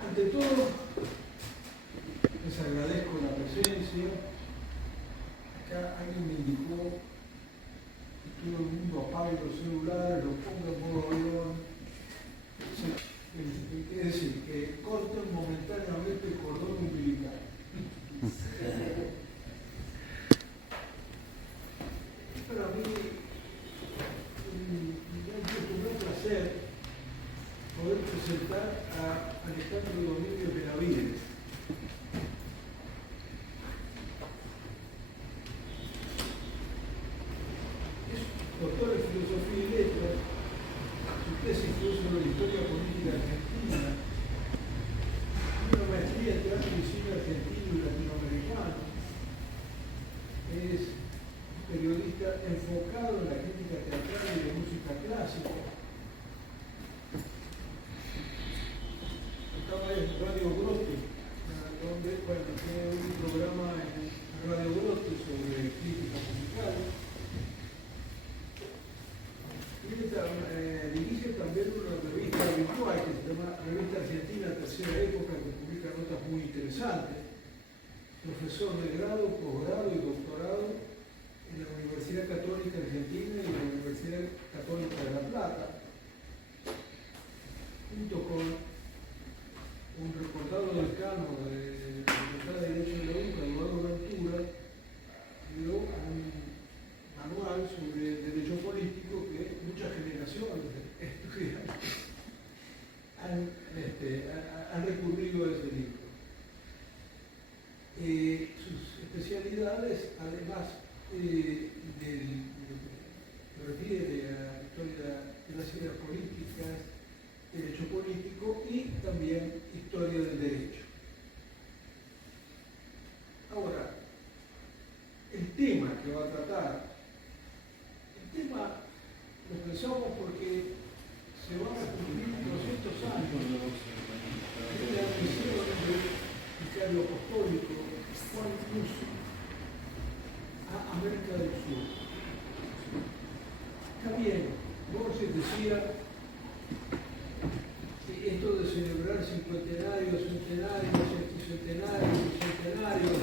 Ante todo, les agradezco la presencia. Acá alguien me indicó que todo el mundo apague los celulares, los ponga en modo avión. Es decir, que corten momentáneamente el cordón umbilical. Para mí un gran placer poder presentar a Alejandro Domínguez Benavides. Es doctor en Filosofía y Letras. Su tesis fue sobre la historia política argentina. Tiene una maestría en teatro y cine argentino y latinoamericano. Es periodista enfocado en la crítica teatral y de música clásica. Estaba en Radio Grote, donde tiene un programa en Radio Grote sobre crítica musical. Dirige también una revista virtual que se llama Revista Argentina Tercera Época, que publica notas muy interesantes. Profesor de grado, posgrado y doctorado en la Universidad Católica Argentina y la Universidad Católica de La Plata, junto con un recordado decano de la Facultad de Derecho de la UCA, Eduardo Ventura, dio un manual sobre derecho político que muchas generaciones de estudiantes han recurrido a ese libro. Sus especialidades, además, refiere a la historia de las ideas políticas, derecho político y también historia del derecho. Ahora, el tema que va a tratar, lo pensamos porque se van a cumplir 200 años de la misión del vicario apostólico Juan Cruz a América del Sur. Está bien, Borges decía que esto de celebrar cincuentenarios, centenarios, sexticentenarios, bicentenarios,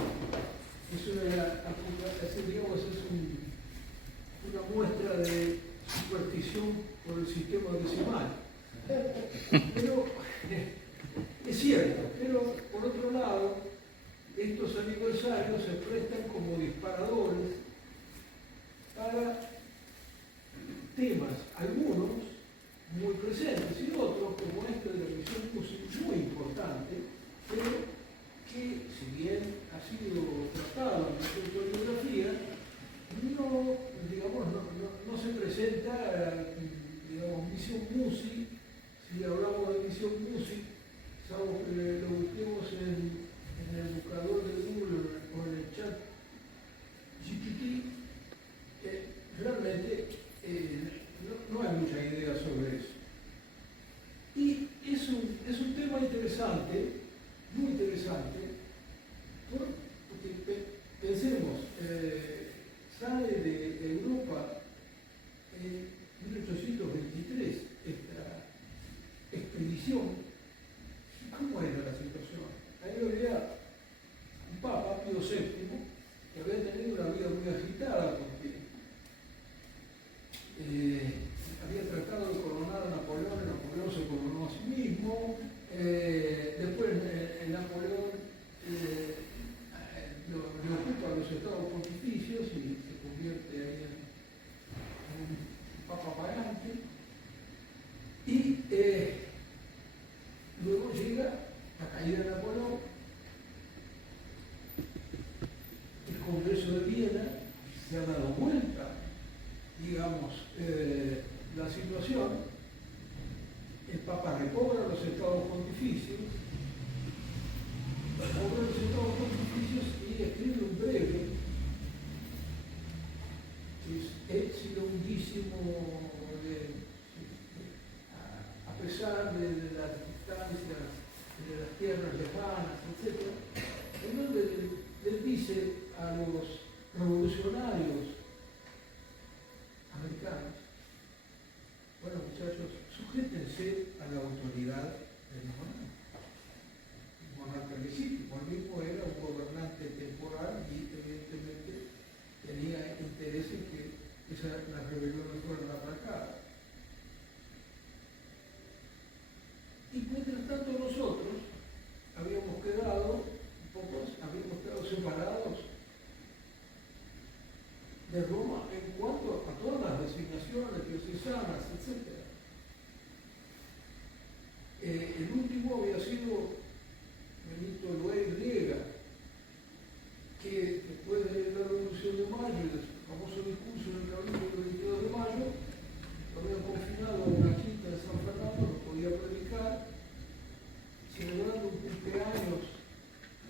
es una muestra de superstición por el sistema decimal. Pero es cierto, pero por otro lado, estos aniversarios se prestan como disparadores para temas, algunos muy presentes y otros, como este de la misión música, muy importante, pero que, si bien ha sido tratado en nuestra historiografía, no se presenta, misión music. Si hablamos de misión music, salvo que lo busquemos en el buscador de Google o en el chat GPT, realmente no hay mucha idea sobre eso. Y es un tema interesante, muy interesante, porque pensemos, sale de Europa en 1823 esta expedición. ¿Cómo era la situación? Ahí había un Papa, Pío VII, que había tenido una vida muy agitada porque había tratado de coronar a Napoleón, y Napoleón se coronó a sí mismo. Después Napoleón le ocupa los estados pontificios y se convierte ahí en un papa pagante. Y luego llega la caída de Napoleón, el Congreso de Viena, se ha dado vuelta, la situación, el Papa recobra los estados pontificios, y escribe un breve, que es lindísimo, a pesar de las distancias, de las tierras lejanas, etc., en donde él dice a los revolucionarios americanos: bueno, muchachos, sujétense a la autoridad del monarca. sido Benito Luega, que después de la Revolución de Mayo y del famoso discurso en el Cabildo del 22 de mayo, lo habían confinado en una quinta de San Fernando, no podía predicar, celebrando un cumpleaños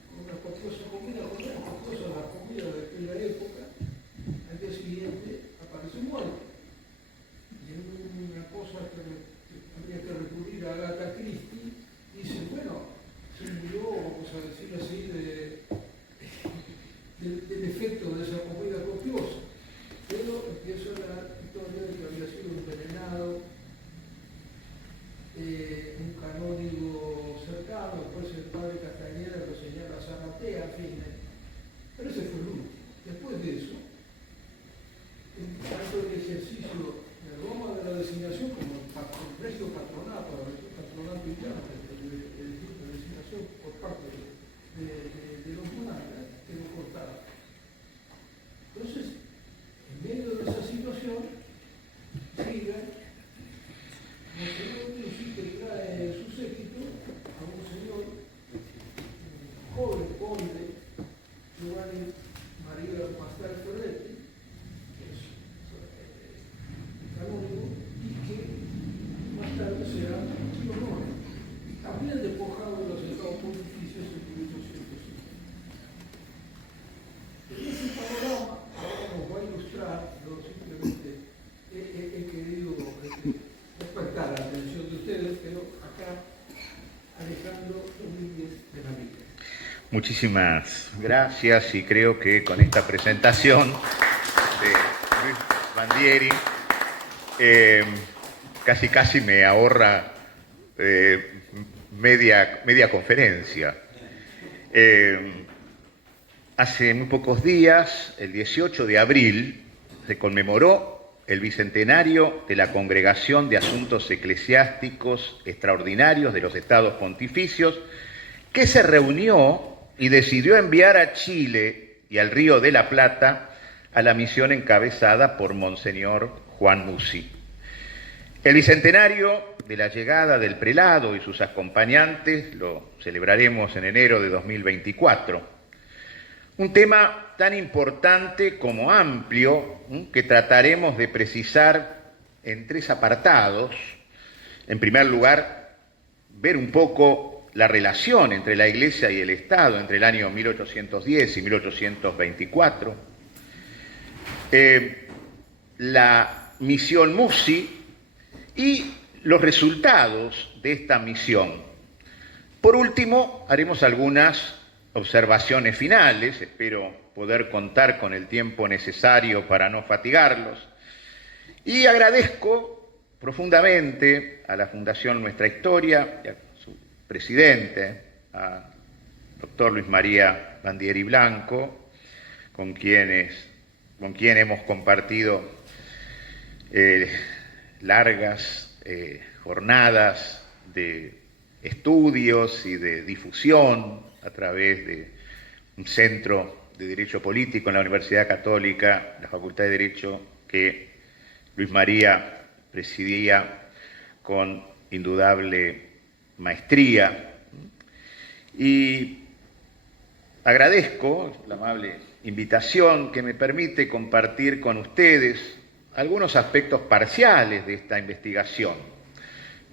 con una copiosa comida, con una copiosa la comida de aquella época. Al día siguiente apareció muerto. Y en una cosa que habría que recurrir a Agatha Christie, dice, bueno, se murió, vamos a decir así, del efecto de esa comida copiosa. Pero empieza la historia de que había sido envenenado un canónigo cercano, después el padre Castañeda lo señala a Zaratea, en fin. Pero ese fue el último. Después de eso, tanto el ejercicio de Roma de la designación como el regio patronato, el patronato interno, de designación por parte de los monarcas, quedó cortado. Entonces, en medio de esa situación, llega Monseñor Lucy, que trae su séquito a un señor, un joven conde, Giovanni María Mastar Ferretti, que es canónigo, y que más tarde será Pío IX, también despojado de los estados pontificios en 1805. En ese panorama, ahora nos va a ilustrar, yo simplemente he querido despertar la atención de ustedes, pero acá Alejandro Domínguez de la Rica. Muchísimas gracias, y creo que con esta presentación de Luis Bandieri casi me ahorra media conferencia. Hace muy pocos días, el 18 de abril, se conmemoró el bicentenario de la Congregación de Asuntos Eclesiásticos Extraordinarios de los Estados Pontificios, que se reunió y decidió enviar a Chile y al Río de la Plata a la misión encabezada por Monseñor Juan Musi. El bicentenario de la llegada del prelado y sus acompañantes lo celebraremos en enero de 2024. Un tema tan importante como amplio, que trataremos de precisar en 3 apartados. En primer lugar, ver un poco la relación entre la Iglesia y el Estado entre el año 1810 y 1824. La misión Musi y los resultados de esta misión. Por último, haremos algunas observaciones finales, espero poder contar con el tiempo necesario para no fatigarlos, y agradezco profundamente a la Fundación Nuestra Historia y a su presidente, a doctor Luis María Bandieri Blanco, con quien hemos compartido largas jornadas de estudios y de difusión a través de un centro de Derecho Político en la Universidad Católica, la Facultad de Derecho, que Luis María presidía con indudable maestría. Y agradezco la amable invitación que me permite compartir con ustedes algunos aspectos parciales de esta investigación.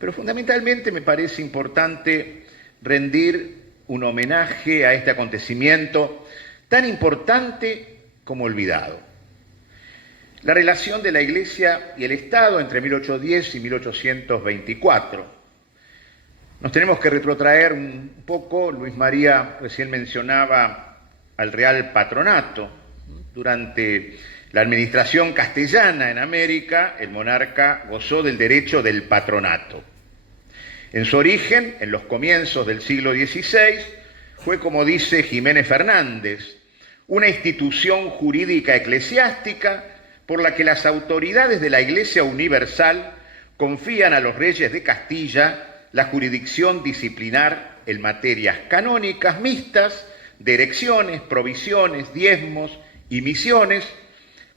Pero fundamentalmente me parece importante rendir un homenaje a este acontecimiento tan importante como olvidado. La relación de la Iglesia y el Estado entre 1810 y 1824. Nos tenemos que retrotraer un poco. Luis María recién mencionaba al Real Patronato. Durante la administración castellana en América, el monarca gozó del derecho del patronato. En su origen, en los comienzos del siglo XVI, fue, como dice Jiménez Fernández, una institución jurídica eclesiástica por la que las autoridades de la Iglesia Universal confían a los reyes de Castilla la jurisdicción disciplinar en materias canónicas mixtas de erecciones, provisiones, diezmos y misiones,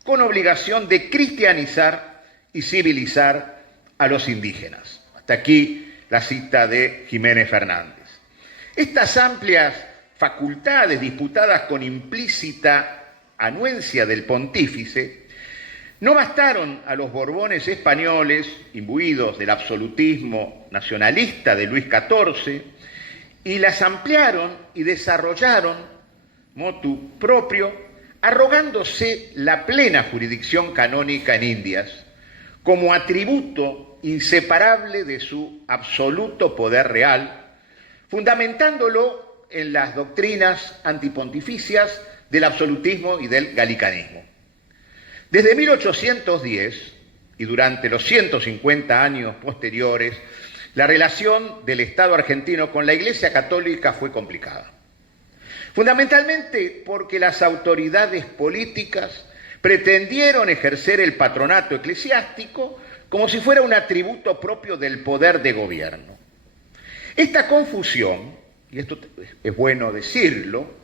con obligación de cristianizar y civilizar a los indígenas. Hasta aquí la cita de Jiménez Fernández. Estas amplias facultades disputadas con implícita anuencia del pontífice no bastaron a los Borbones españoles, imbuidos del absolutismo nacionalista de Luis XIV, y las ampliaron y desarrollaron motu propio, arrogándose la plena jurisdicción canónica en Indias, como atributo inseparable de su absoluto poder real, fundamentándolo en las doctrinas antipontificias del absolutismo y del galicanismo. Desde 1810 y durante los 150 años posteriores, la relación del Estado argentino con la Iglesia Católica fue complicada. Fundamentalmente porque las autoridades políticas pretendieron ejercer el patronato eclesiástico como si fuera un atributo propio del poder de gobierno. Esta confusión, y esto es bueno decirlo,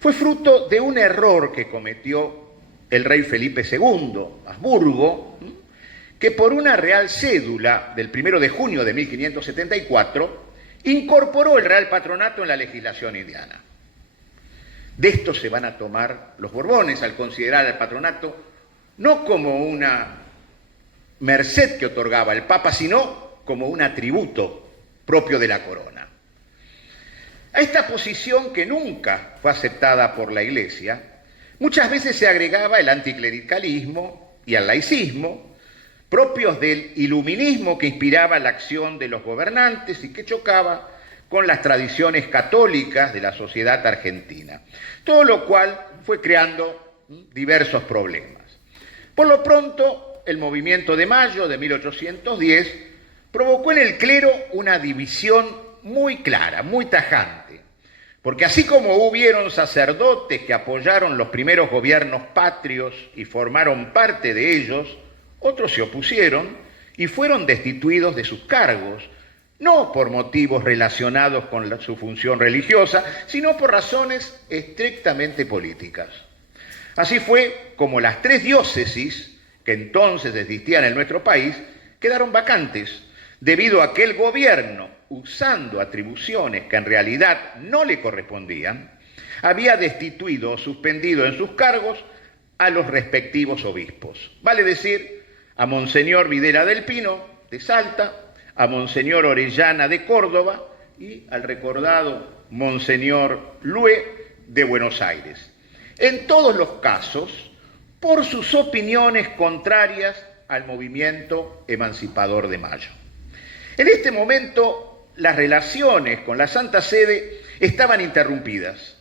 fue fruto de un error que cometió el rey Felipe II, Habsburgo, que por una real cédula del 1 de junio de 1574 incorporó el real patronato en la legislación indiana. De esto se van a tomar los Borbones al considerar el patronato no como una merced que otorgaba el Papa, sino como un atributo propio de la corona. A esta posición, que nunca fue aceptada por la Iglesia, muchas veces se agregaba el anticlericalismo y el laicismo, propios del iluminismo que inspiraba la acción de los gobernantes y que chocaba con las tradiciones católicas de la sociedad argentina, todo lo cual fue creando diversos problemas. Por lo pronto, el movimiento de mayo de 1810 provocó en el clero una división muy clara, muy tajante, porque así como hubieron sacerdotes que apoyaron los primeros gobiernos patrios y formaron parte de ellos, otros se opusieron y fueron destituidos de sus cargos, no por motivos relacionados con su función religiosa, sino por razones estrictamente políticas. Así fue como las 3 diócesis que entonces existían en nuestro país quedaron vacantes, debido a que el gobierno, usando atribuciones que en realidad no le correspondían, había destituido o suspendido en sus cargos a los respectivos obispos. Vale decir, a Monseñor Videla del Pino, de Salta, a Monseñor Orellana de Córdoba y al recordado Monseñor Lué de Buenos Aires. En todos los casos, por sus opiniones contrarias al movimiento emancipador de Mayo. En este momento, las relaciones con la Santa Sede estaban interrumpidas.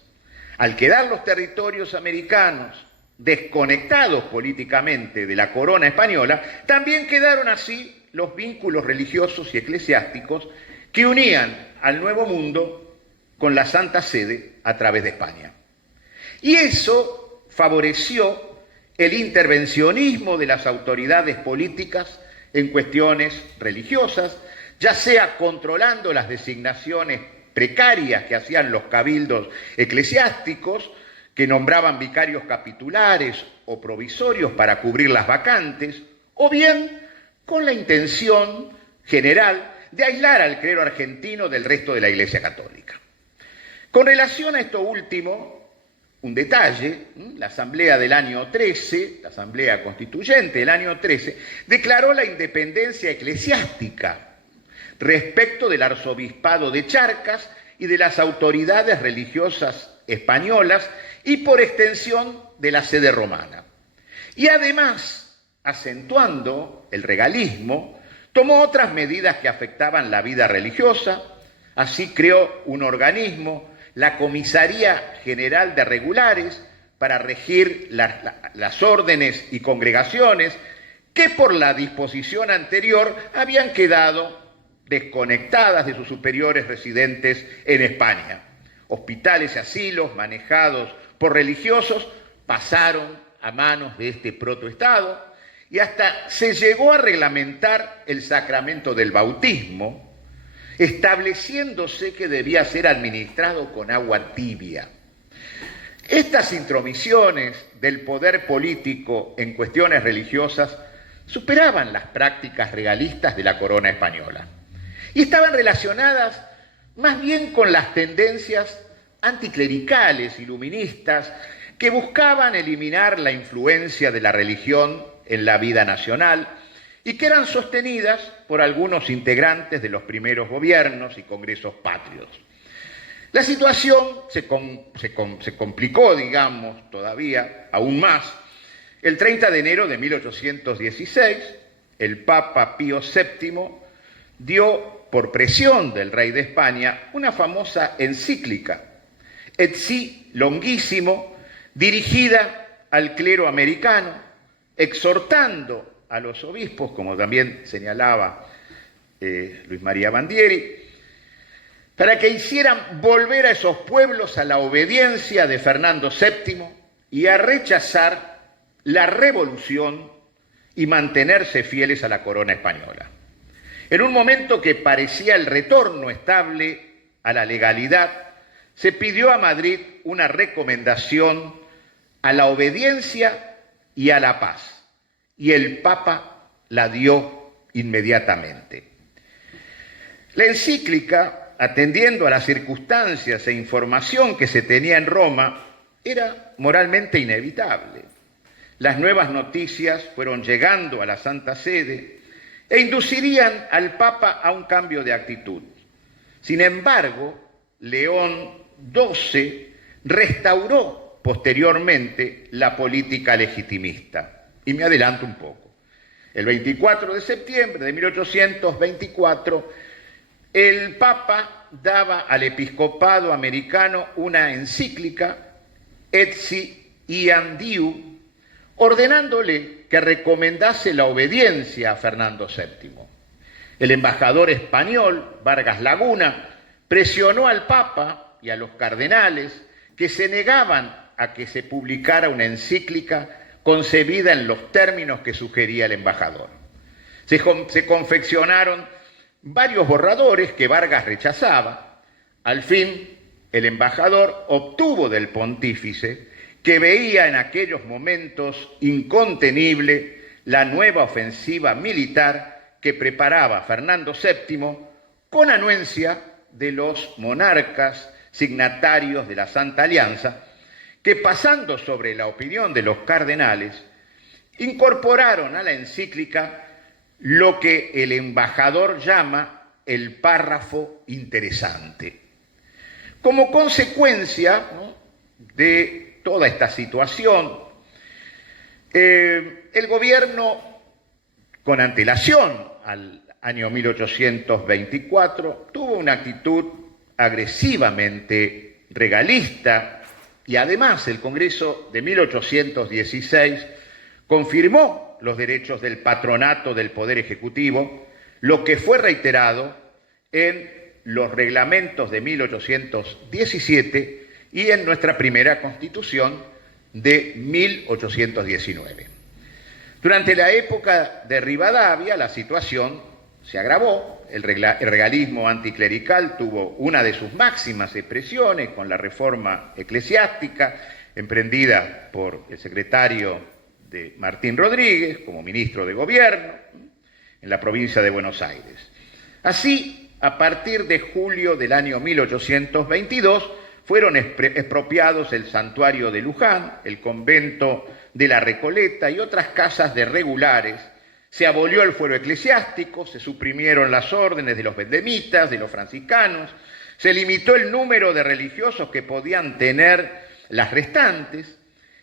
Al quedar los territorios americanos desconectados políticamente de la corona española, también quedaron así los vínculos religiosos y eclesiásticos que unían al Nuevo Mundo con la Santa Sede a través de España. Y eso favoreció el intervencionismo de las autoridades políticas en cuestiones religiosas, ya sea controlando las designaciones precarias que hacían los cabildos eclesiásticos, que nombraban vicarios capitulares o provisorios para cubrir las vacantes, o bien con la intención general de aislar al clero argentino del resto de la Iglesia Católica. Con relación a esto último, un detalle: la Asamblea del año 13, la Asamblea Constituyente del año 13, declaró la independencia eclesiástica respecto del arzobispado de Charcas y de las autoridades religiosas españolas y por extensión de la sede romana. Y además, acentuando el regalismo, tomó otras medidas que afectaban la vida religiosa. Así creó un organismo, la Comisaría General de Regulares, para regir las órdenes y congregaciones que por la disposición anterior habían quedado desconectadas de sus superiores residentes en España. Hospitales y asilos manejados por religiosos pasaron a manos de este protoestado, y hasta se llegó a reglamentar el sacramento del bautismo, estableciéndose que debía ser administrado con agua tibia. Estas intromisiones del poder político en cuestiones religiosas superaban las prácticas regalistas de la corona española y estaban relacionadas más bien con las tendencias anticlericales, iluministas, que buscaban eliminar la influencia de la religión en la vida nacional y que eran sostenidas por algunos integrantes de los primeros gobiernos y congresos patrios. La situación se complicó, digamos, todavía aún más. El 30 de enero de 1816, el Papa Pío VII dio, por presión del rey de España, una famosa encíclica, Et Si Longuissimo, dirigida al clero americano, exhortando a los obispos, como también señalaba Luis María Bandieri, para que hicieran volver a esos pueblos a la obediencia de Fernando VII y a rechazar la revolución y mantenerse fieles a la corona española. En un momento que parecía el retorno estable a la legalidad, se pidió a Madrid una recomendación a la obediencia y a la paz, y el Papa la dio inmediatamente. La encíclica, atendiendo a las circunstancias e información que se tenía en Roma, era moralmente inevitable. Las nuevas noticias fueron llegando a la Santa Sede e inducirían al Papa a un cambio de actitud. Sin embargo, León XII restauró posteriormente la política legitimista. Y me adelanto un poco. El 24 de septiembre de 1824, el Papa daba al episcopado americano una encíclica, Et Si Iam Diu, ordenándole que recomendase la obediencia a Fernando VII. El embajador español, Vargas Laguna, presionó al Papa y a los cardenales que se negaban a que se publicara una encíclica concebida en los términos que sugería el embajador. Se confeccionaron varios borradores que Vargas rechazaba. Al fin, el embajador obtuvo del pontífice, que veía en aquellos momentos incontenible la nueva ofensiva militar que preparaba Fernando VII con anuencia de los monarcas signatarios de la Santa Alianza, que pasando sobre la opinión de los cardenales, incorporaron a la encíclica lo que el embajador llama el párrafo interesante. Como consecuencia, ¿no?, de toda esta situación, el gobierno, con antelación al año 1824, tuvo una actitud agresivamente regalista y además el Congreso de 1816 confirmó los derechos del patronato del Poder Ejecutivo, lo que fue reiterado en los reglamentos de 1817 y en nuestra primera Constitución de 1819. Durante la época de Rivadavia, la situación se agravó. El regalismo anticlerical tuvo una de sus máximas expresiones con la reforma eclesiástica emprendida por el secretario de Martín Rodríguez como ministro de Gobierno en la provincia de Buenos Aires. Así, a partir de julio del año 1822, fueron expropiados el santuario de Luján, el convento de la Recoleta y otras casas de regulares. Se abolió el fuero eclesiástico, se suprimieron las órdenes de los vendemitas, de los franciscanos, se limitó el número de religiosos que podían tener las restantes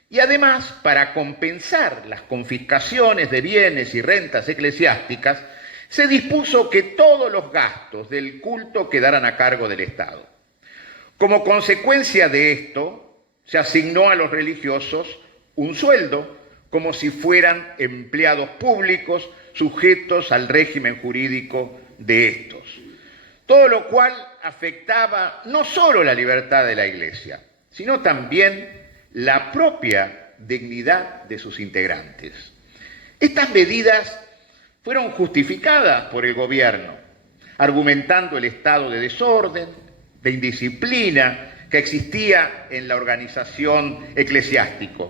y además, para compensar las confiscaciones de bienes y rentas eclesiásticas, se dispuso que todos los gastos del culto quedaran a cargo del Estado. Como consecuencia de esto, se asignó a los religiosos un sueldo, como si fueran empleados públicos sujetos al régimen jurídico de estos. Todo lo cual afectaba no solo la libertad de la Iglesia, sino también la propia dignidad de sus integrantes. Estas medidas fueron justificadas por el gobierno, argumentando el estado de desorden, de indisciplina que existía en la organización eclesiástica,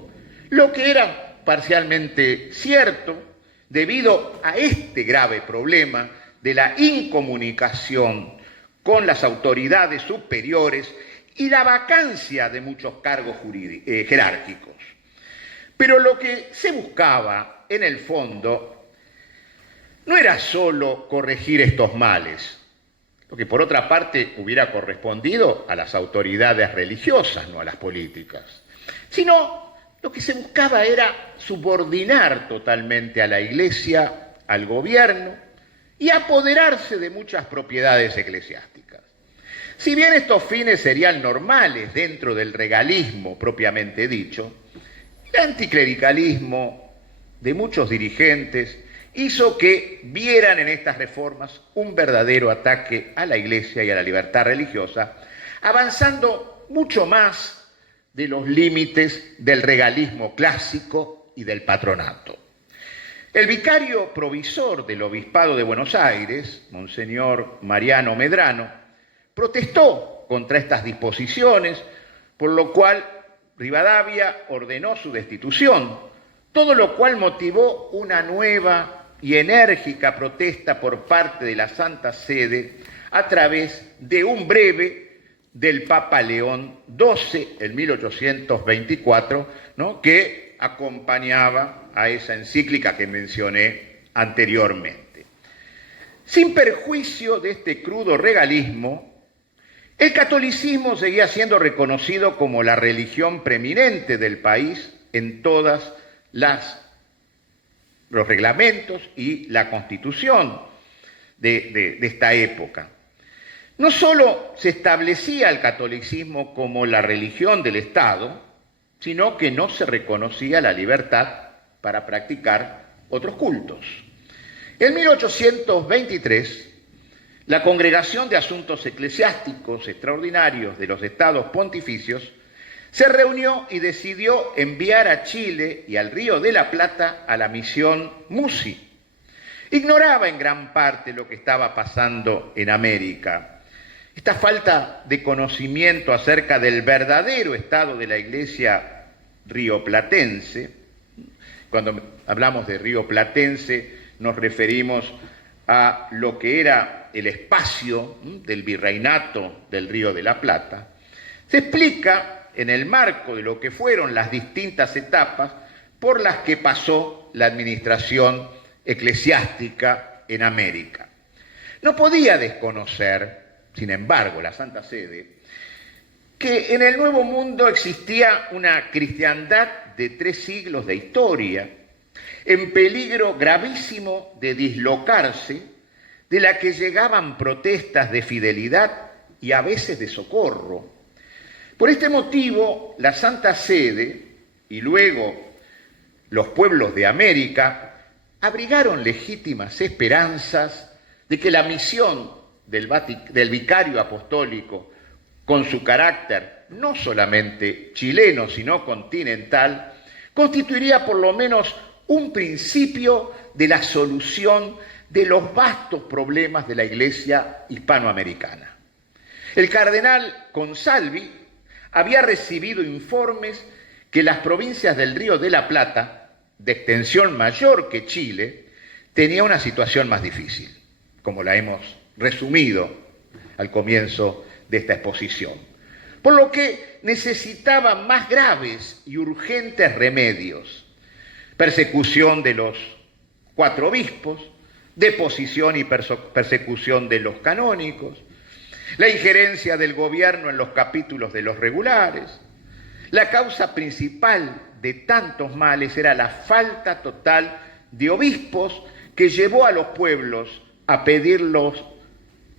lo que era parcialmente cierto debido a este grave problema de la incomunicación con las autoridades superiores y la vacancia de muchos cargos jerárquicos. Pero lo que se buscaba, en el fondo, no era solo corregir estos males, lo que por otra parte hubiera correspondido a las autoridades religiosas, no a las políticas, sino lo que se buscaba era subordinar totalmente a la Iglesia, al gobierno, y apoderarse de muchas propiedades eclesiásticas. Si bien estos fines serían normales dentro del regalismo propiamente dicho, el anticlericalismo de muchos dirigentes hizo que vieran en estas reformas un verdadero ataque a la Iglesia y a la libertad religiosa, avanzando mucho más de los límites del regalismo clásico y del patronato. El vicario provisor del Obispado de Buenos Aires, Monseñor Mariano Medrano, protestó contra estas disposiciones, por lo cual Rivadavia ordenó su destitución, todo lo cual motivó una nueva y enérgica protesta por parte de la Santa Sede a través de un breve del Papa León XII en 1824, ¿no?, que acompañaba a esa encíclica que mencioné anteriormente. Sin perjuicio de este crudo regalismo, el catolicismo seguía siendo reconocido como la religión preeminente del país en todos los reglamentos y la constitución de esta época. No solo se establecía el catolicismo como la religión del Estado, sino que no se reconocía la libertad para practicar otros cultos. En 1823, la Congregación de Asuntos Eclesiásticos Extraordinarios de los Estados Pontificios se reunió y decidió enviar a Chile y al Río de la Plata a la misión Musi. Ignoraba en gran parte lo que estaba pasando en América. Esta falta de conocimiento acerca del verdadero estado de la Iglesia rioplatense, cuando hablamos de rioplatense nos referimos a lo que era el espacio del virreinato del Río de la Plata, se explica en el marco de lo que fueron las distintas etapas por las que pasó la administración eclesiástica en América. No podía desconocer, sin embargo, la Santa Sede, que en el Nuevo Mundo existía una cristiandad de 3 siglos de historia, en peligro gravísimo de dislocarse, de la que llegaban protestas de fidelidad y a veces de socorro. Por este motivo, la Santa Sede y luego los pueblos de América abrigaron legítimas esperanzas de que la misión del vicario apostólico, con su carácter no solamente chileno, sino continental, constituiría por lo menos un principio de la solución de los vastos problemas de la Iglesia hispanoamericana. El cardenal Consalvi había recibido informes que las provincias del Río de la Plata, de extensión mayor que Chile, tenían una situación más difícil, como la hemos resumido al comienzo de esta exposición, por lo que necesitaba más graves y urgentes remedios: persecución de los 4 obispos, deposición y persecución de los canónicos, la injerencia del gobierno en los capítulos de los regulares. La causa principal de tantos males era la falta total de obispos, que llevó a los pueblos a pedirlos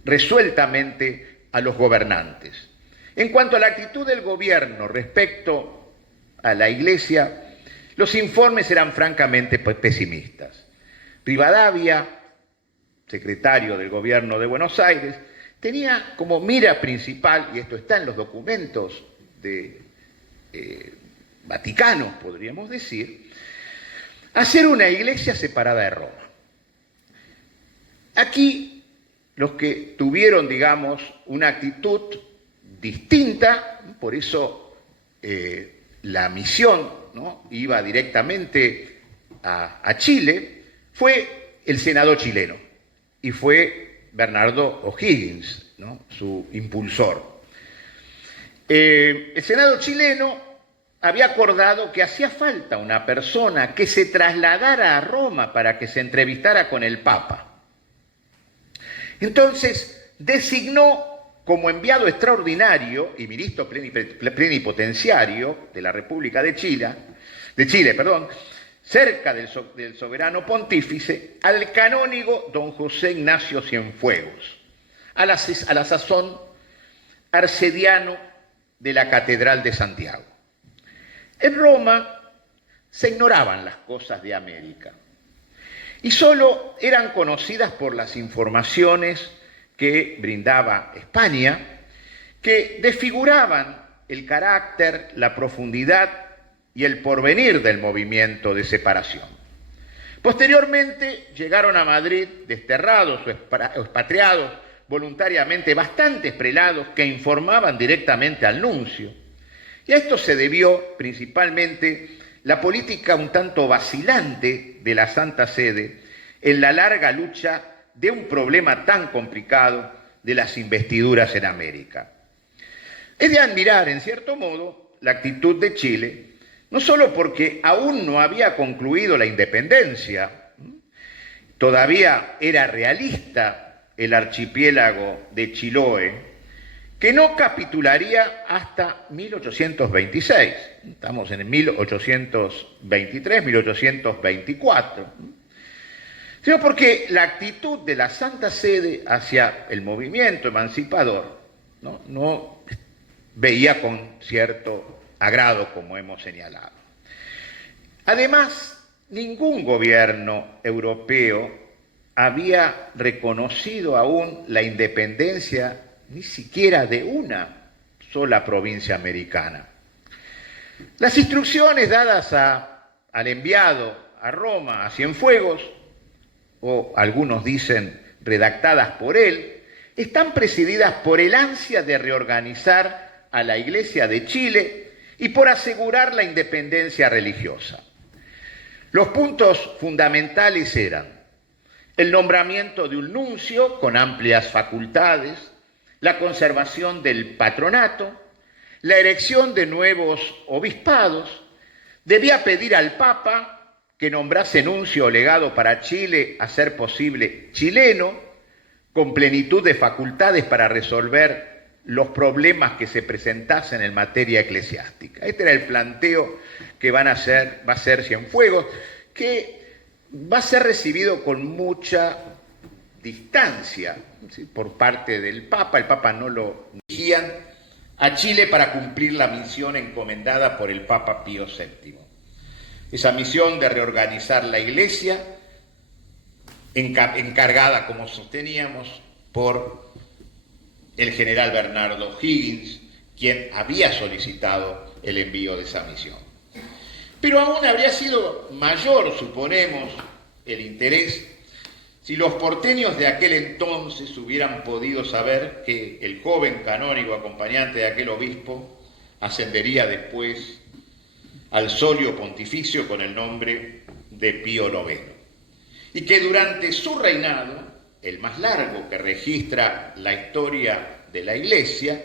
resueltamente a los gobernantes. En cuanto a la actitud del gobierno respecto a la Iglesia, los informes eran francamente pesimistas. Rivadavia, secretario del gobierno de Buenos Aires, tenía como mira principal, y esto está en los documentos vaticanos, podríamos decir, hacer una iglesia separada de Roma. Aquí los que tuvieron, digamos, una actitud distinta, por eso la misión, ¿no?, iba directamente a Chile, fue el senador chileno, y fue Bernardo O'Higgins, ¿no?, su impulsor. El Senado chileno había acordado que hacía falta una persona que se trasladara a Roma para que se entrevistara con el Papa. Entonces designó como enviado extraordinario y ministro plenipotenciario de la República de Chile, cerca del soberano pontífice, al canónigo don José Ignacio Cienfuegos, a la sazón arcediano de la Catedral de Santiago. En Roma se ignoraban las cosas de América y solo eran conocidas por las informaciones que brindaba España, que desfiguraban el carácter, la profundidad y el porvenir del movimiento de separación. Posteriormente llegaron a Madrid desterrados o expatriados voluntariamente bastantes prelados que informaban directamente al nuncio. Y a esto se debió principalmente la política un tanto vacilante de la Santa Sede en la larga lucha de un problema tan complicado de las investiduras en América. Es de admirar, en cierto modo, la actitud de Chile, no solo porque aún no había concluido la independencia, todavía era realista el archipiélago de Chiloé, que no capitularía hasta 1826. Estamos en el 1823, 1824. Sino porque la actitud de la Santa Sede hacia el movimiento emancipador no veía con cierto agrado, como hemos señalado. Además, ningún gobierno europeo había reconocido aún la independencia ni siquiera de una sola provincia americana. Las instrucciones dadas al enviado a Roma, a Cienfuegos, o algunos dicen redactadas por él, están presididas por el ansia de reorganizar a la Iglesia de Chile y por asegurar la independencia religiosa. Los puntos fundamentales eran el nombramiento de un nuncio con amplias facultades, la conservación del patronato, la erección de nuevos obispados. Debía pedir al Papa que nombrase nuncio o legado para Chile, a ser posible chileno, con plenitud de facultades para resolver los problemas que se presentasen en materia eclesiástica. Este era el planteo que va a ser Cienfuegos, que va a ser recibido con mucha distancia, ¿sí?, por parte del Papa. El Papa no lo dirigían a Chile para cumplir la misión encomendada por el Papa Pío VII. Esa misión de reorganizar la Iglesia, encargada, como sosteníamos, por el general Bernardo Higgins, quien había solicitado el envío de esa misión. Pero aún habría sido mayor, suponemos, el interés si los porteños de aquel entonces hubieran podido saber que el joven canónigo acompañante de aquel obispo ascendería después al solio pontificio con el nombre de Pío IX, y que durante su reinado, el más largo que registra la historia de la Iglesia,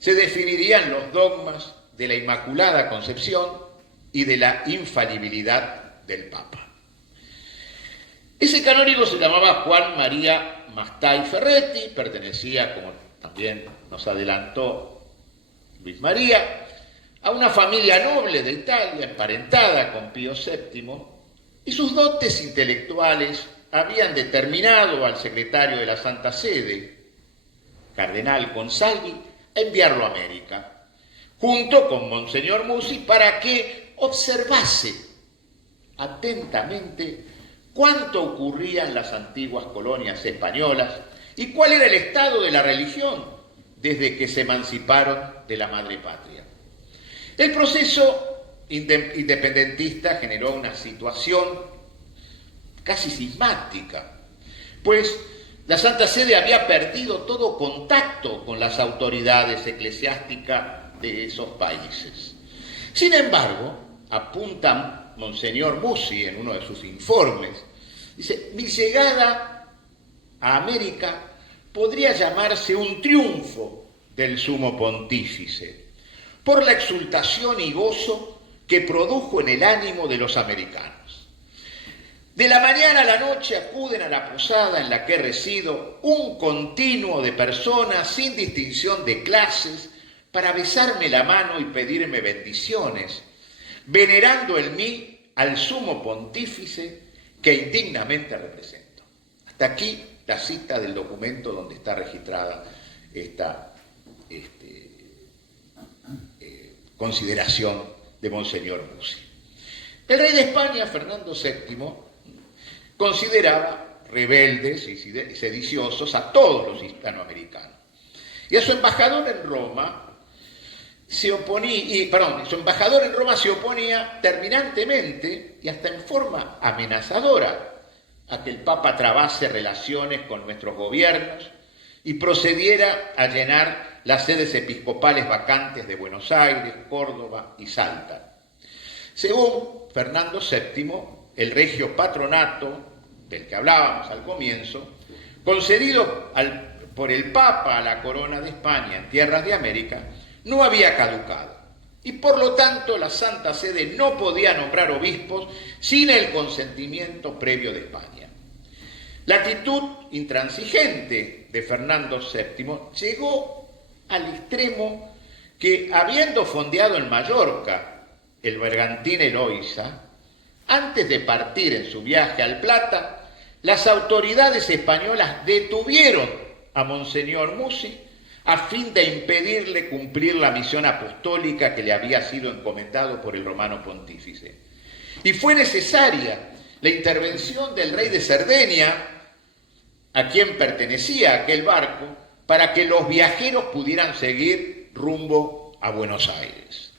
se definirían los dogmas de la Inmaculada Concepción y de la infalibilidad del Papa. Ese canónigo se llamaba Juan María Mastai Ferretti, pertenecía, como también nos adelantó Luis María, a una familia noble de Italia, emparentada con Pío VII, y sus dotes intelectuales habían determinado al secretario de la Santa Sede, cardenal Consalvi, a enviarlo a América, junto con Monseñor Musi, para que observase atentamente cuánto ocurría en las antiguas colonias españolas y cuál era el estado de la religión desde que se emanciparon de la madre patria. El proceso independentista generó una situación casi sismática, pues la Santa Sede había perdido todo contacto con las autoridades eclesiásticas de esos países. Sin embargo, apunta Monseñor Musi en uno de sus informes, dice: mi llegada a América podría llamarse un triunfo del sumo pontífice, por la exultación y gozo que produjo en el ánimo de los americanos. De la mañana a la noche acuden a la posada en la que resido un continuo de personas sin distinción de clases para besarme la mano y pedirme bendiciones, venerando en mí al sumo pontífice que indignamente represento. Hasta aquí la cita del documento donde está registrada esta consideración de Monseñor Musi. El rey de España, Fernando VII, consideraba rebeldes y sediciosos a todos los hispanoamericanos. Y a su embajador en Roma se oponía terminantemente y hasta en forma amenazadora a que el Papa trabase relaciones con nuestros gobiernos y procediera a llenar las sedes episcopales vacantes de Buenos Aires, Córdoba y Salta. Según Fernando VII, el regio patronato, del que hablábamos al comienzo, concedido por el Papa a la corona de España en tierras de América, no había caducado, y por lo tanto la Santa Sede no podía nombrar obispos sin el consentimiento previo de España. La actitud intransigente de Fernando VII llegó al extremo que, habiendo fondeado en Mallorca el bergantín Eloísa, antes de partir en su viaje al Plata, las autoridades españolas detuvieron a Monseñor Musi a fin de impedirle cumplir la misión apostólica que le había sido encomendado por el romano pontífice. Y fue necesaria la intervención del rey de Cerdeña, a quien pertenecía aquel barco, para que los viajeros pudieran seguir rumbo a Buenos Aires.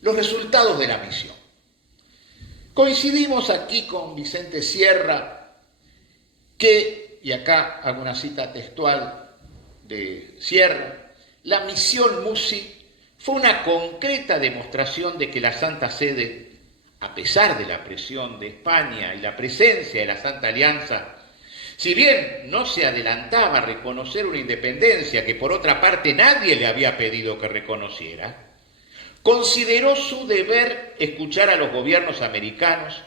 Los resultados de la misión. Coincidimos aquí con Vicente Sierra, que, y acá hago una cita textual de Sierra, la misión Musi fue una concreta demostración de que la Santa Sede, a pesar de la presión de España y la presencia de la Santa Alianza, si bien no se adelantaba a reconocer una independencia que por otra parte nadie le había pedido que reconociera, consideró su deber escuchar a los gobiernos americanos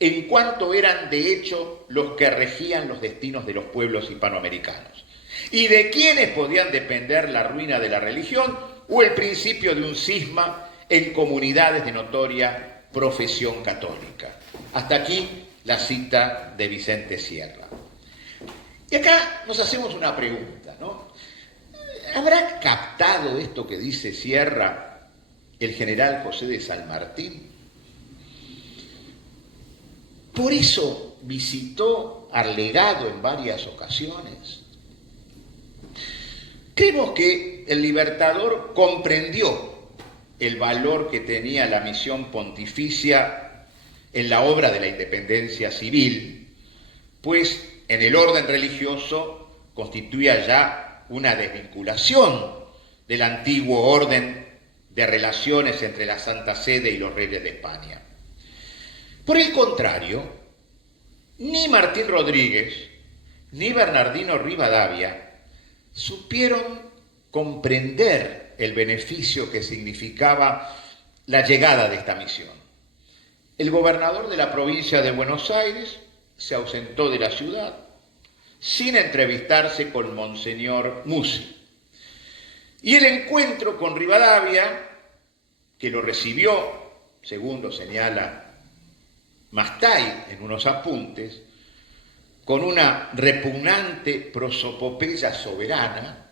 en cuanto eran de hecho los que regían los destinos de los pueblos hispanoamericanos y de quienes podían depender la ruina de la religión o el principio de un cisma en comunidades de notoria profesión católica. Hasta aquí la cita de Vicente Sierra. Y acá nos hacemos una pregunta, ¿no? ¿Habrá captado esto que dice Sierra el general José de San Martín? Por eso visitó al legado en varias ocasiones. Creemos que el Libertador comprendió el valor que tenía la misión pontificia en la obra de la independencia civil, pues en el orden religioso constituía ya una desvinculación del antiguo orden de relaciones entre la Santa Sede y los reyes de España. Por el contrario, ni Martín Rodríguez ni Bernardino Rivadavia supieron comprender el beneficio que significaba la llegada de esta misión. El gobernador de la provincia de Buenos Aires se ausentó de la ciudad sin entrevistarse con Monseñor Musi. Y el encuentro con Rivadavia, que lo recibió, según lo señala Mastai en unos apuntes, con una repugnante prosopopeya soberana,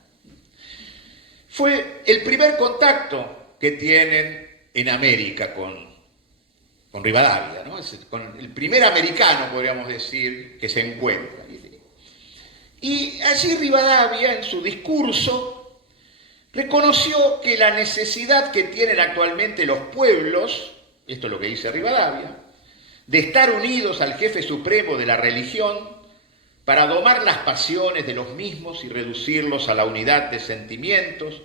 fue el primer contacto que tienen en América con Rivadavia, ¿no? Es con el primer americano, podríamos decir, que se encuentra. Y allí Rivadavia, en su discurso, reconoció que la necesidad que tienen actualmente los pueblos, esto es lo que dice Rivadavia, de estar unidos al jefe supremo de la religión para domar las pasiones de los mismos y reducirlos a la unidad de sentimientos,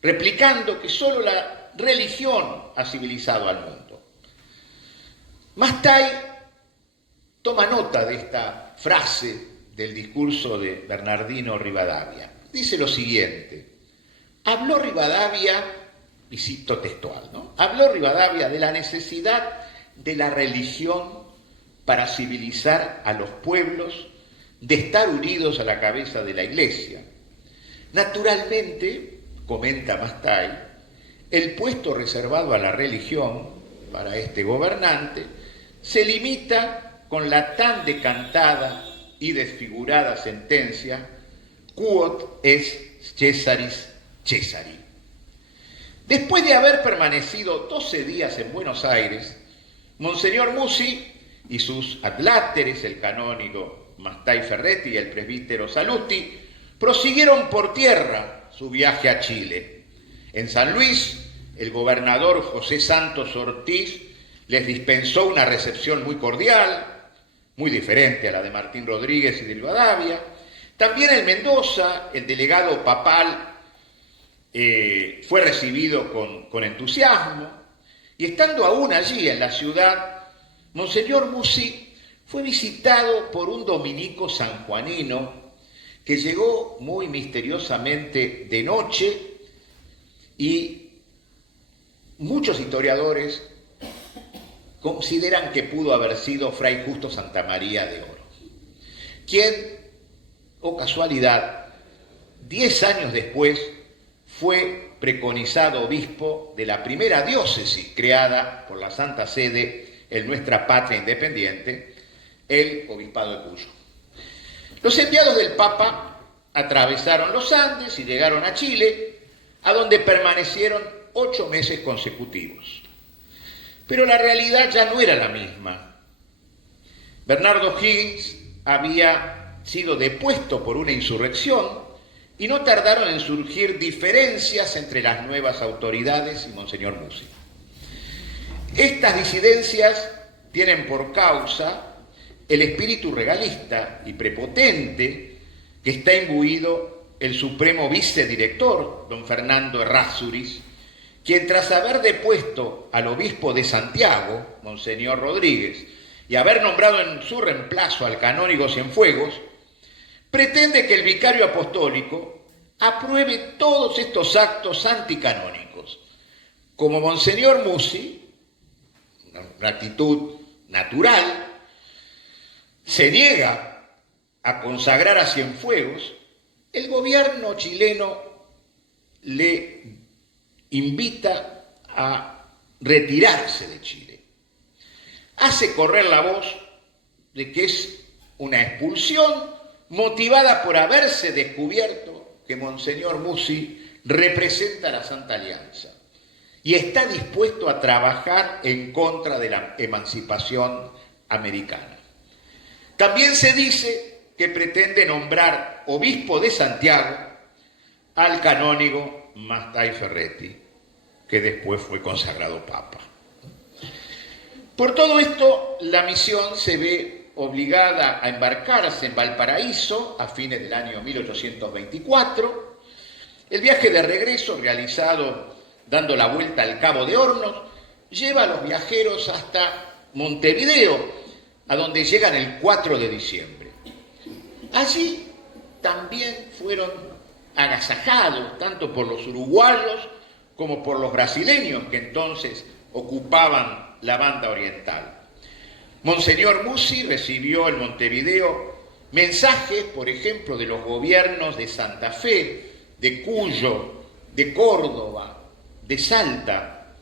replicando que solo la religión ha civilizado al mundo. Mastai toma nota de esta frase del discurso de Bernardino Rivadavia. Dice lo siguiente: habló Rivadavia, y cito textual, ¿no? Habló Rivadavia de la necesidad de la religión para civilizar a los pueblos, de estar unidos a la cabeza de la Iglesia. Naturalmente, comenta Mastay, el puesto reservado a la religión para este gobernante se limita con la tan decantada y desfigurada sentencia quod est Caesaris Caesari. Después de haber permanecido 12 días en Buenos Aires, Monseñor Musi y sus adláteres, el canónigo Mastay Ferretti y el presbítero Saluti, prosiguieron por tierra su viaje a Chile. En San Luis, el gobernador José Santos Ortiz les dispensó una recepción muy cordial, muy diferente a la de Martín Rodríguez y de Rivadavia. También en Mendoza, el delegado papal fue recibido con entusiasmo, y estando aún allí en la ciudad, Monseñor Musi fue visitado por un dominico sanjuanino que llegó muy misteriosamente de noche, y muchos historiadores consideran que pudo haber sido Fray Justo Santamaría de Oro, quien, o casualidad, 10 años después fue preconizado obispo de la primera diócesis creada por la Santa Sede en nuestra patria independiente, el Obispado de Cuyo. Los enviados del Papa atravesaron los Andes y llegaron a Chile, a donde permanecieron 8 meses consecutivos. Pero la realidad ya no era la misma. Bernardo Higgins había sido depuesto por una insurrección y no tardaron en surgir diferencias entre las nuevas autoridades y Monseñor Musi. Estas disidencias tienen por causa el espíritu regalista y prepotente que está imbuido el supremo vicedirector, don Fernando Errázuriz, quien tras haber depuesto al obispo de Santiago, Monseñor Rodríguez, y haber nombrado en su reemplazo al canónigo Cienfuegos, pretende que el vicario apostólico apruebe todos estos actos anticanónicos. Como Monseñor Musi, una actitud natural, se niega a consagrar a Cienfuegos, el gobierno chileno le invita a retirarse de Chile. Hace correr la voz de que es una expulsión motivada por haberse descubierto que Monseñor Musi representa la Santa Alianza y está dispuesto a trabajar en contra de la emancipación americana. También se dice que pretende nombrar obispo de Santiago al canónigo Mastay Ferretti, que después fue consagrado papa. Por todo esto, la misión se ve obligada a embarcarse en Valparaíso a fines del año 1824. El viaje de regreso, realizado dando la vuelta al Cabo de Hornos, lleva a los viajeros hasta Montevideo, a donde llegan el 4 de diciembre. Allí también fueron agasajados tanto por los uruguayos como por los brasileños que entonces ocupaban la banda oriental. Monseñor Musi recibió en Montevideo mensajes, por ejemplo, de los gobiernos de Santa Fe, de Cuyo, de Córdoba, de Salta,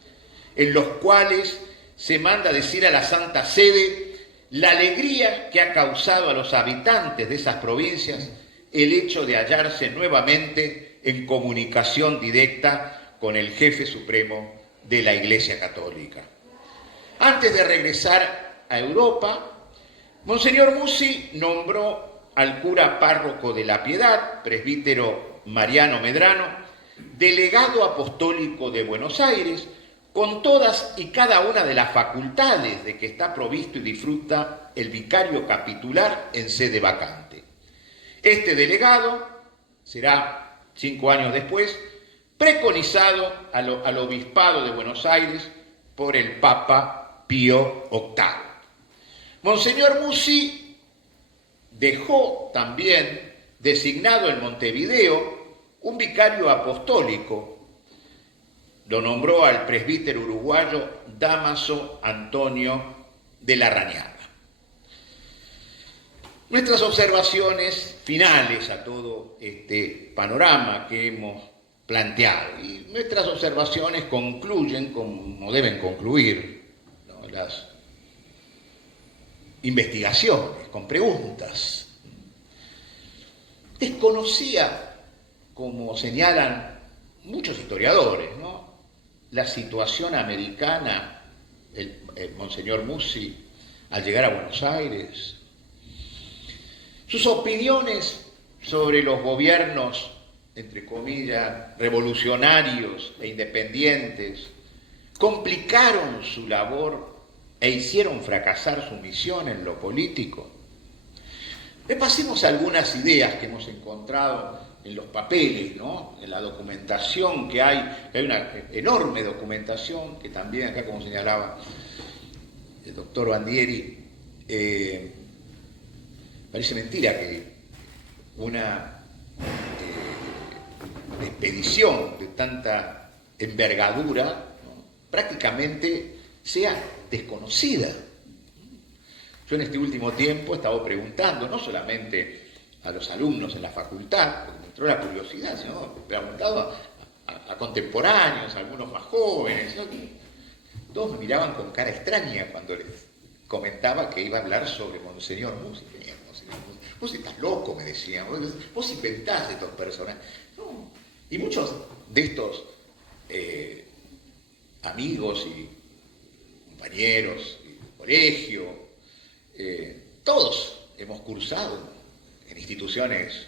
en los cuales se manda decir a la Santa Sede la alegría que ha causado a los habitantes de esas provincias el hecho de hallarse nuevamente en comunicación directa con el jefe supremo de la Iglesia Católica. Antes de regresar a Europa, Monseñor Musi nombró al cura párroco de La Piedad, presbítero Mariano Medrano, delegado apostólico de Buenos Aires, con todas y cada una de las facultades de que está provisto y disfruta el vicario capitular en sede vacante. Este delegado será, 5 años después, preconizado al obispado de Buenos Aires por el Papa Pío VIII. Monseñor Musi dejó también designado en Montevideo un vicario apostólico. Lo nombró al presbítero uruguayo Dámaso Antonio de Larrañaga. Nuestras observaciones finales a todo este panorama que hemos planteado, y nuestras observaciones concluyen como deben concluir, ¿no?, las investigaciones, con preguntas. Desconocía, como señalan muchos historiadores, ¿no?, la situación americana, el monseñor Musi, al llegar a Buenos Aires. Sus opiniones sobre los gobiernos, entre comillas, revolucionarios e independientes, complicaron su labor e hicieron fracasar su misión en lo político. Repasemos algunas ideas que hemos encontrado en los papeles, ¿no?, en la documentación que hay una enorme documentación, que también acá, como señalaba el doctor Bandieri, parece mentira que una expedición de tanta envergadura, ¿no?, prácticamente sea desconocida. Yo en este último tiempo he estado preguntando, no solamente a los alumnos en la facultad, porque me entró la curiosidad, sino he preguntado a contemporáneos, a algunos más jóvenes, ¿no? Todos me miraban con cara extraña cuando les comentaba que iba a hablar sobre Monseñor Musi. Vos estás loco, me decían, vos inventás estos personajes. No. Y muchos de estos amigos y compañeros de colegio, todos hemos cursado en instituciones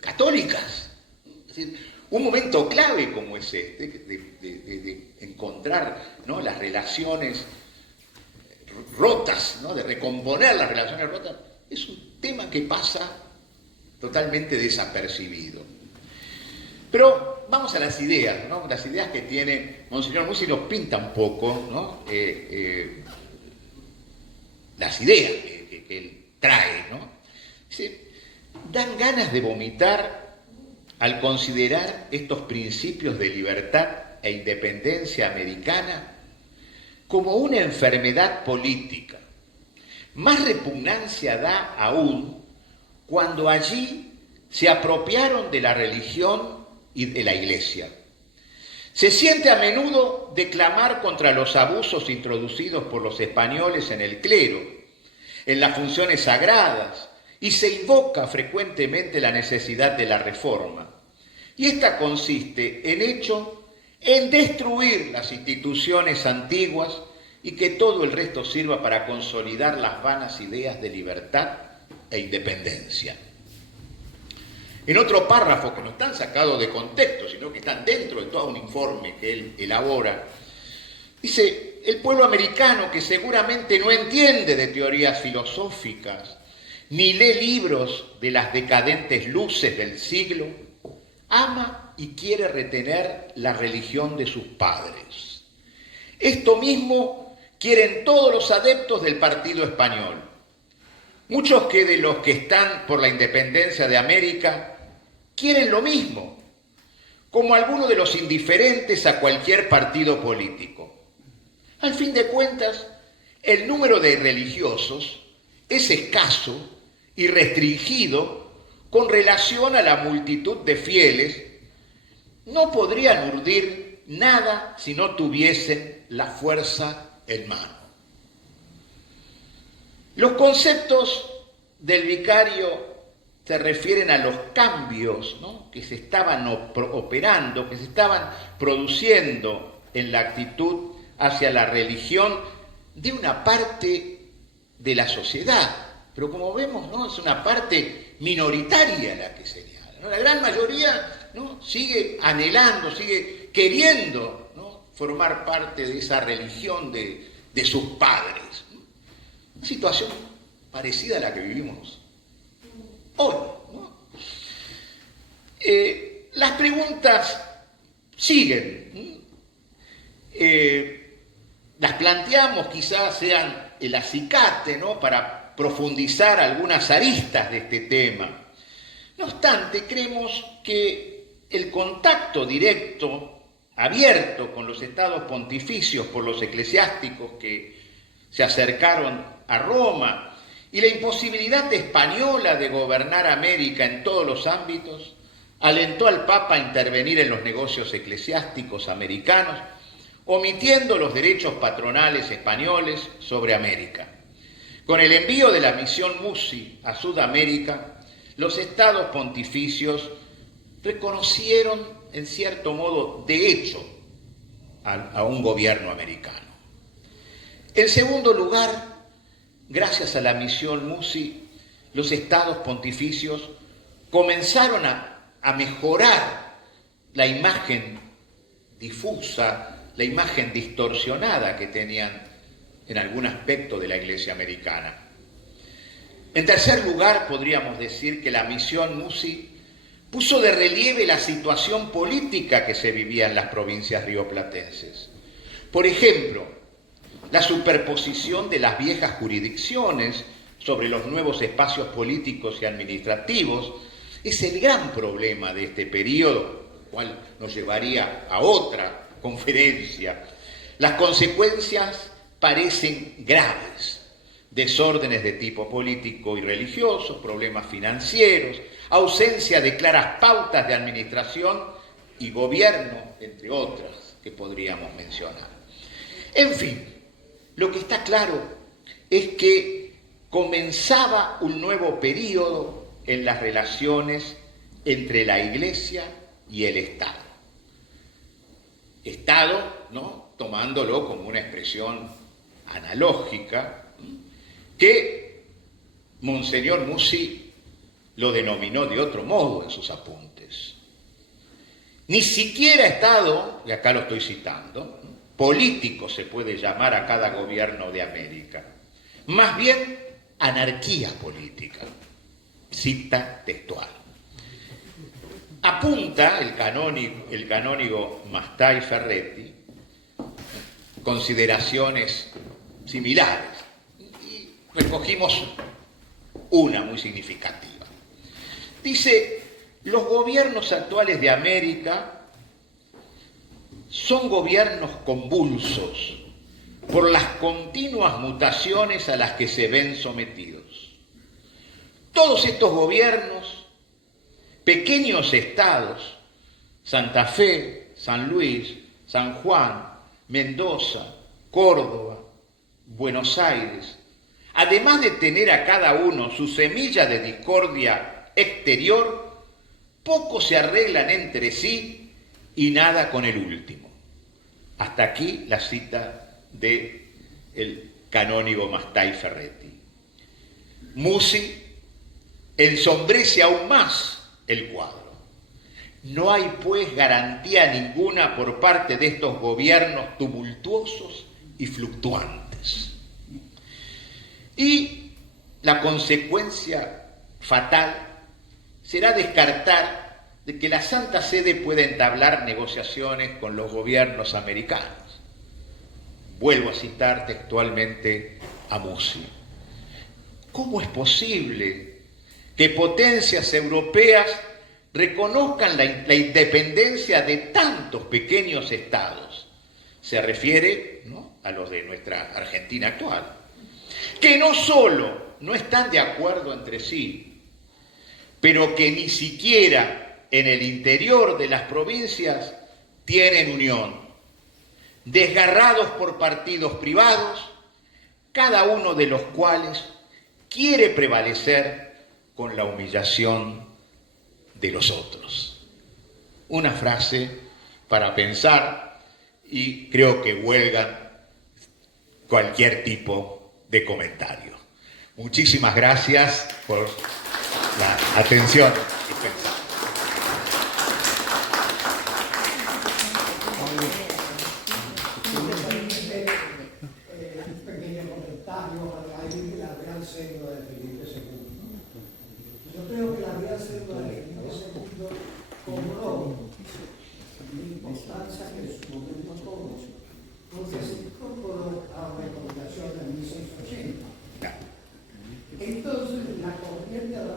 católicas. Es decir, un momento clave como es este, de encontrar, ¿no?, las relaciones rotas, ¿no?, de recomponer las relaciones rotas, es un tema que pasa totalmente desapercibido. Pero vamos a las ideas, ¿no?, las ideas que tiene Monseñor Musi nos pinta un poco, ¿no?, las ideas que él trae, ¿no? Dice, dan ganas de vomitar al considerar estos principios de libertad e independencia americana como una enfermedad política. Más repugnancia da aún cuando allí se apropiaron de la religión y de la Iglesia. Se siente a menudo declamar contra los abusos introducidos por los españoles en el clero, en las funciones sagradas, y se invoca frecuentemente la necesidad de la reforma. Y esta consiste, en hecho, en destruir las instituciones antiguas y que todo el resto sirva para consolidar las vanas ideas de libertad e independencia. En otro párrafo, que no están sacados de contexto, sino que están dentro de todo un informe que él elabora, dice, el pueblo americano, que seguramente no entiende de teorías filosóficas, ni lee libros de las decadentes luces del siglo, ama y quiere retener la religión de sus padres. Esto mismo quieren todos los adeptos del partido español. Muchos que de los que están por la independencia de América quieren lo mismo, como algunos de los indiferentes a cualquier partido político. Al fin de cuentas, el número de religiosos es escaso y restringido con relación a la multitud de fieles. No podrían urdir nada si no tuviesen la fuerza en mano. Los conceptos del vicario se refieren a los cambios, ¿no?, que se estaban operando, que se estaban produciendo en la actitud hacia la religión de una parte de la sociedad. Pero como vemos, ¿no?, es una parte minoritaria la que señala, ¿no? La gran mayoría, ¿no?, sigue anhelando, sigue queriendo, ¿no?, formar parte de esa religión de sus padres. Una situación parecida a la que vivimos hoy, ¿no? Las preguntas siguen. Las planteamos, quizás sean el acicate, ¿no?, para profundizar algunas aristas de este tema. No obstante, creemos que el contacto directo, abierto con los estados pontificios por los eclesiásticos que se acercaron a Roma y la imposibilidad española de gobernar América en todos los ámbitos, alentó al Papa a intervenir en los negocios eclesiásticos americanos, omitiendo los derechos patronales españoles sobre América. Con el envío de la misión Musi a Sudamérica, los estados pontificios reconocieron, en cierto modo, de hecho, a un gobierno americano. En segundo lugar, gracias a la misión Musi, los estados pontificios comenzaron a mejorar la imagen difusa, la imagen distorsionada que tenían en algún aspecto de la Iglesia americana. En tercer lugar, podríamos decir que la misión Musi puso de relieve la situación política que se vivía en las provincias rioplatenses. Por ejemplo, la superposición de las viejas jurisdicciones sobre los nuevos espacios políticos y administrativos es el gran problema de este periodo, el cual nos llevaría a otra conferencia. Las consecuencias parecen graves: desórdenes de tipo político y religioso, problemas financieros, ausencia de claras pautas de administración y gobierno, entre otras que podríamos mencionar. En fin, lo que está claro es que comenzaba un nuevo periodo en las relaciones entre la Iglesia y el Estado. Estado, ¿no?, tomándolo como una expresión analógica, que Monseñor Musi lo denominó de otro modo en sus apuntes. Ni siquiera Estado, y acá lo estoy citando, político se puede llamar a cada gobierno de América, más bien anarquía política. Cita textual. Apunta el canónigo Mastai Ferretti consideraciones similares y recogimos una muy significativa. Dice: los gobiernos actuales de América son gobiernos convulsos por las continuas mutaciones a las que se ven sometidos. Todos estos gobiernos, pequeños estados, Santa Fe, San Luis, San Juan, Mendoza, Córdoba, Buenos Aires, además de tener a cada uno su semilla de discordia exterior, poco se arreglan entre sí y nada con el último. Hasta aquí la cita del canónigo Mastai Ferretti. Musi ensombrece aún más el cuadro. No hay, pues, garantía ninguna por parte de estos gobiernos tumultuosos y fluctuantes. Y la consecuencia fatal será descartar de que la Santa Sede pueda entablar negociaciones con los gobiernos americanos. Vuelvo a citar textualmente a Musi. ¿Cómo es posible que potencias europeas reconozcan la independencia de tantos pequeños estados? Se refiere, ¿no?, a los de nuestra Argentina actual, que no solo no están de acuerdo entre sí, pero que ni siquiera en el interior de las provincias tienen unión, desgarrados por partidos privados, cada uno de los cuales quiere prevalecer con la humillación de los otros. Una frase para pensar, y creo que huelgan cualquier tipo de comentario. Muchísimas gracias por la atención dispensada. Un pequeño comentario ahí de la Real Cédula de Felipe II. Yo creo que la Real Cédula de Felipe II cobró la importancia que en su momento tuvo, porque se incorporó a la recomendación de 1680.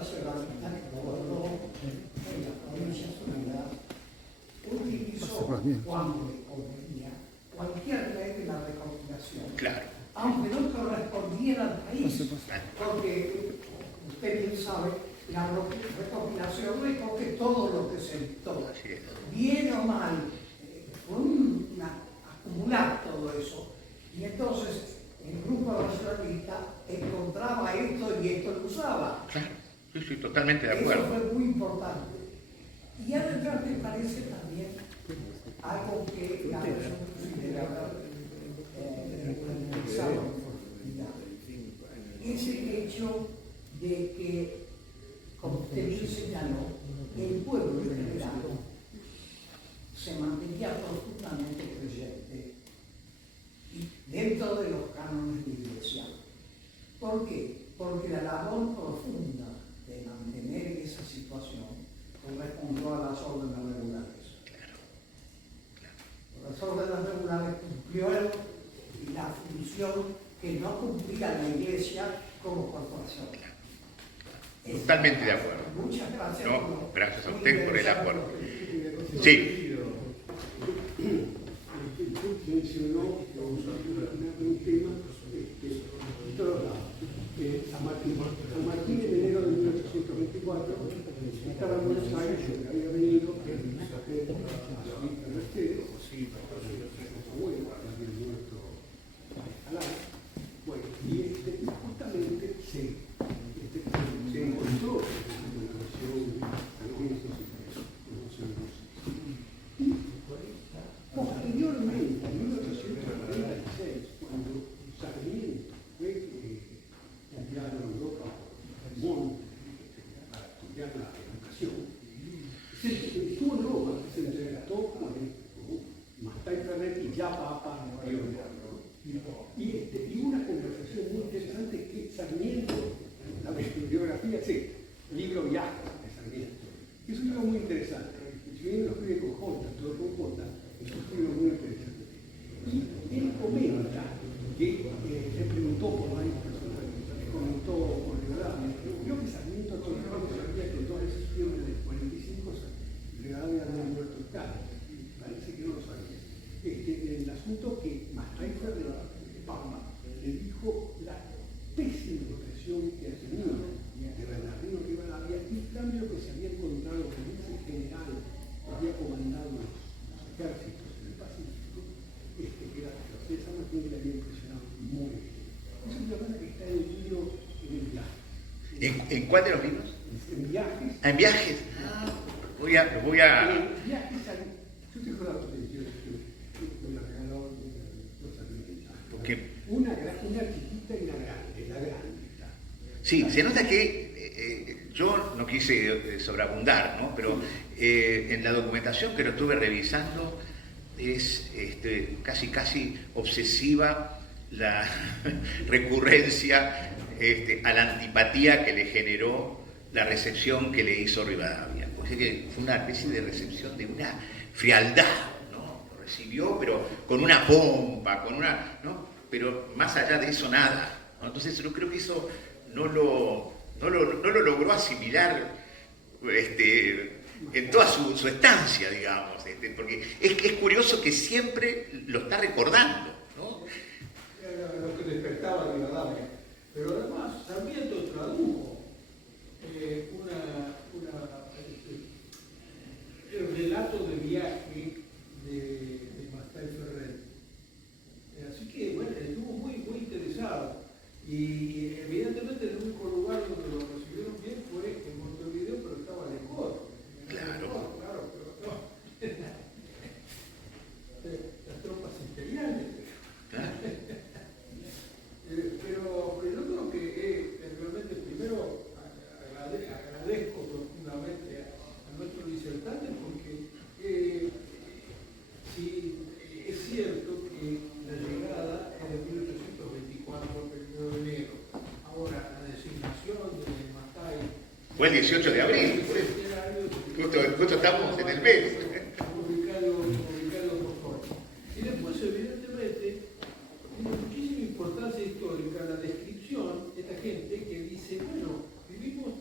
Serranita, que gobernó en las Provincias Unidas, utilizó cuando le convenía cualquier ley de la recopilación, Claro. aunque no correspondiera al país, porque usted bien sabe, la recopilación recoge todo lo que se dictó, Así es. bien o mal, fue acumular todo eso, y entonces el grupo nacionalista encontraba esto y esto lo usaba. Claro, yo estoy totalmente de Eso acuerdo. fue muy importante. Y además me parece también algo que la persona considera pensado en profundidad. Es el hecho de que, como usted bien señaló, el pueblo en general se mantenía profundamente creyente y dentro de los cánones de iglesia. ¿Por qué? Porque la labor profunda de mantener esa situación correspondió a las órdenes regulares. Las órdenes regulares cumplieron la función que no cumplía la iglesia como corporación. Totalmente de acuerdo. Muchas gracias. No, gracias a usted por el aporte. Sí. Mencionó un tema de todos lados. San Martín en enero de 1824 estaba en Buenos Aires, había venido a Mercedes, su abuelo había muerto al año. Bueno, y justamente se encontró con la nación sanguínea y posteriormente, en 1836, cuando Sarmiento fue enviado a Europa por Montt para estudiar la educación, estuvo en Roma, se entrevistó con Martín Ferrer y ya Papa Pío IX. Y una conversación muy interesante que Sarmiento, la bibliografía, sí, libro Viajes de Sarmiento, es un libro muy interesante. Si bien lo escribe con J, todo con J, es un libro muy interesante. Y él comenta que le preguntó por varias personas, le comentó por Rivadavia, creo que Sarmiento no sabía que en toda esa septiembre del 45 Rivadavia había muerto en Cali. Parece que no lo sabía. El asunto que Martín Ferrer de Palma le dijo la pésima impresión que ha tenido de Bernardino Rivadavia y el cambio que se había encontrado con ese general que había comandado los ejércitos en el Pacífico, que era José San Martín, que le había impresionado muy bien. Esa es una cosa que está en el libro En el viaje. ¿En cuál de los libros? En viajes. Ah, en viajes. Voy a... En viajes, yo te juro que me la regaló los argentinos. Una chiquita y una grande, la grande. Sí, se nota que yo no quise sobreabundar, ¿no? Pero en la documentación que lo estuve revisando es casi obsesiva la recurrencia a la antipatía que le generó la recepción que le hizo Rivadavia. Porque que fue una especie de recepción de una frialdad, ¿no? Lo recibió, pero con una pompa, ¿no? Pero más allá de eso nada, ¿no? Entonces yo creo que eso no lo logró asimilar en toda su estancia, digamos, porque es curioso que siempre lo está recordando, ¿no? Era lo que despertaba Rivadavia. Pero además, Sarmiento tradujo el relato de viaje de Martín Ferrer. Así que, bueno, estuvo muy interesado. Y evidentemente el único lugar donde lo recibieron bien fue en Montevideo, pero estaba lejos. Claro. Pero no. Las tropas imperiales. Claro. Pero yo creo que realmente primero agradezco profundamente a nuestro disertante porque sí, es cierto que la llegada es de 1824, el 1 de enero. Ahora, la designación de Matay Fue el 18 de abril. Justo estamos en el mes. publicado por Jorge. Y después, evidentemente, tiene muchísima importancia histórica la descripción de esta gente que dice, bueno, vivimos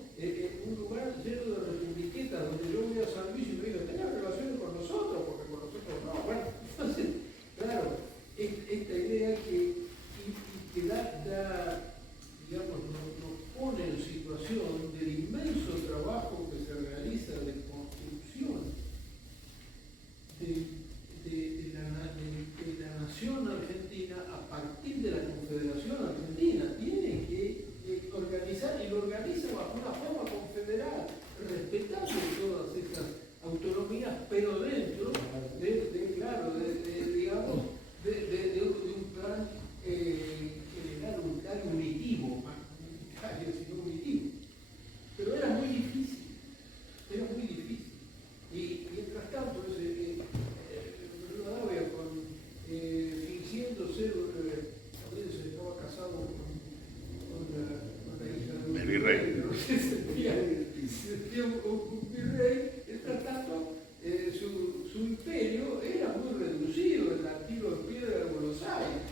se sentía un virrey, entre tanto su imperio era muy reducido, el antiguo piedra de Buenos Aires.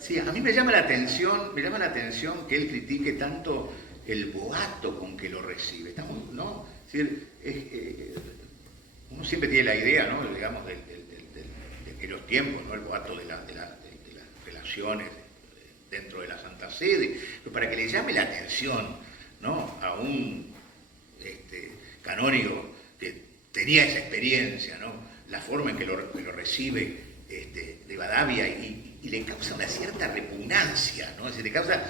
Sí, a mí me llama la atención que él critique tanto el boato con que lo recibe. Estamos, ¿no? Es decir, uno siempre tiene la idea, ¿no? Digamos, de aquellos tiempos, ¿no? El boato de las relaciones dentro de la Santa Sede, pero para que le llame la atención, ¿no? A un canónigo que tenía esa experiencia, ¿no? La forma en que lo recibe Rivadavia y le causa una cierta repugnancia, ¿no? Es decir, le causa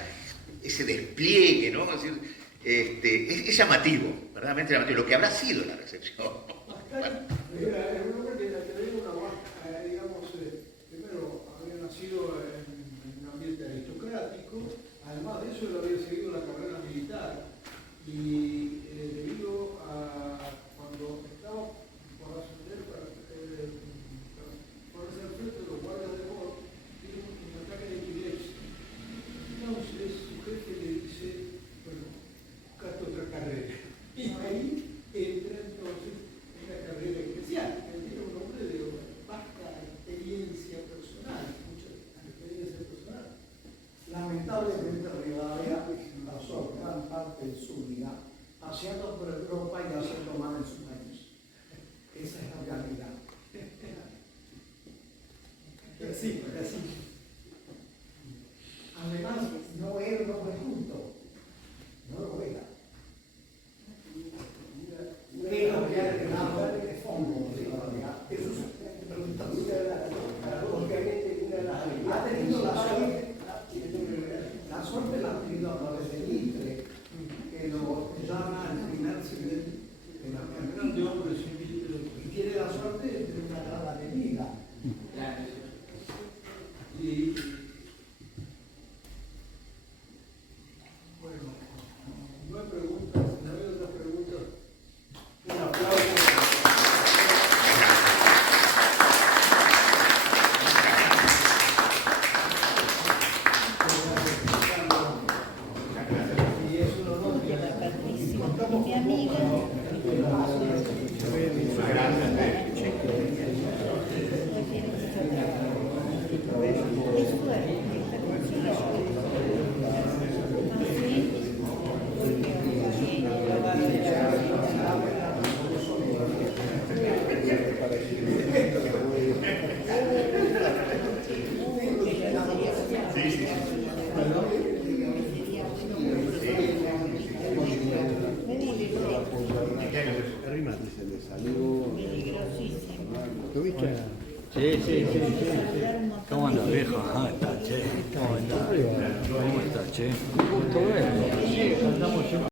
ese despliegue, ¿no? Es decir, es llamativo, verdaderamente llamativo, lo que habrá sido la recepción. Era un hombre que tenía una voz, digamos, primero había nacido en un ambiente aristocrático, además de eso él había seguido la carrera militar y debido a cuando estaba por ascender para hacer frente a los guardias de Bor, tiene un ataque de epilepsia. Entonces su jefe le dice, bueno, buscaste otra carrera. Y ahí entra entonces en la carrera especial. Él era un hombre de vasta experiencia personal, mucha experiencia personal. Lamentablemente Rivadavia pasó gran parte de su vida paseando por Europa y haciendo mal en su país. Esa es la realidad. Sí, así. Además, no era un hombre junto. No lo era. Pero que ha llegado de fondo de Rivadavia. Eso es preguntarse. Ha tenido la suerte la ha tenido a través de Mitre, que lo llama el primer civil de la Grande hombre sin vida. y tiene la suerte de tener una gran avenida. Y bueno, no hay preguntas, no hay otras preguntas. Un aplauso. Y es un honor que Mi amiga. Es fuerte, Arrimate se le salió. peligrosísimo. ¿Lo viste? Sí. ¿Cómo anda, viejo? Ah, está, che. ¿Cómo está? ¿Cómo está, che? Un gusto verlo.